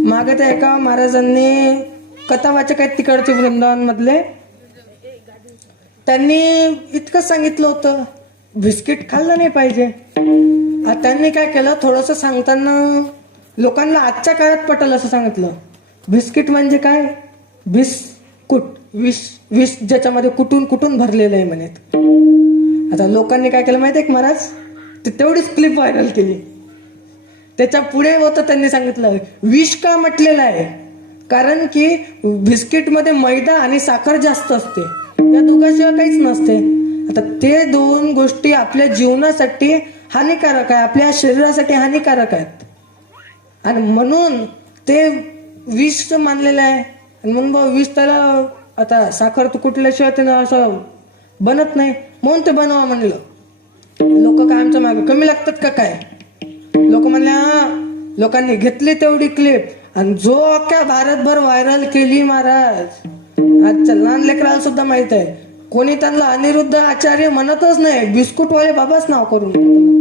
मागे त्या एका महाराजांनी कथा वाचक आहेत तिकडचे वृंदावन मधले, त्यांनी इतकं सांगितलं होतं बिस्किट खाल्लं नाही पाहिजे. त्यांनी काय केलं, थोडंसं सांगताना लोकांना आजच्या काळात पटेल असं सांगितलं. बिस्किट म्हणजे काय, बिस्कुट, विष ज्याच्यामध्ये कुटून कुटून भरलेलं आहे म्हणत. आता लोकांनी काय केलं माहिती आहे महाराज, ते तेवढीच क्लिप व्हायरल केली. त्याच्या पुढे होतं, त्यांनी सांगितलं विष का म्हटलेलं आहे, कारण की बिस्किटमध्ये मैदा आणि साखर जास्त असते, या दोघांशिवाय काहीच नसते. आता ते दोन गोष्टी आपल्या जीवनासाठी हानिकारक आहे, आपल्या शरीरासाठी हानिकारक आहेत, आणि म्हणून ते विष मानलेलं आहे. आणि म्हणून विष त्याला आता साखर तू कुठल्याशिवाय त्यानं असं बनत नाही, म्हणून ते बनवा म्हणलं. लोक काय आमच्या मागे कमी लागतात का काय, लोक म्हणले. लोकांनी घेतली तेवढी क्लिप आणि जो अख्ख्या भारतभर व्हायरल केली महाराज. आजच्या लहान लेकराला सुद्धा माहित आहे, कोणी त्यांना अनिरुद्ध आचार्य म्हणतच नाही, बिस्कुटवाले बाबाच नाव करून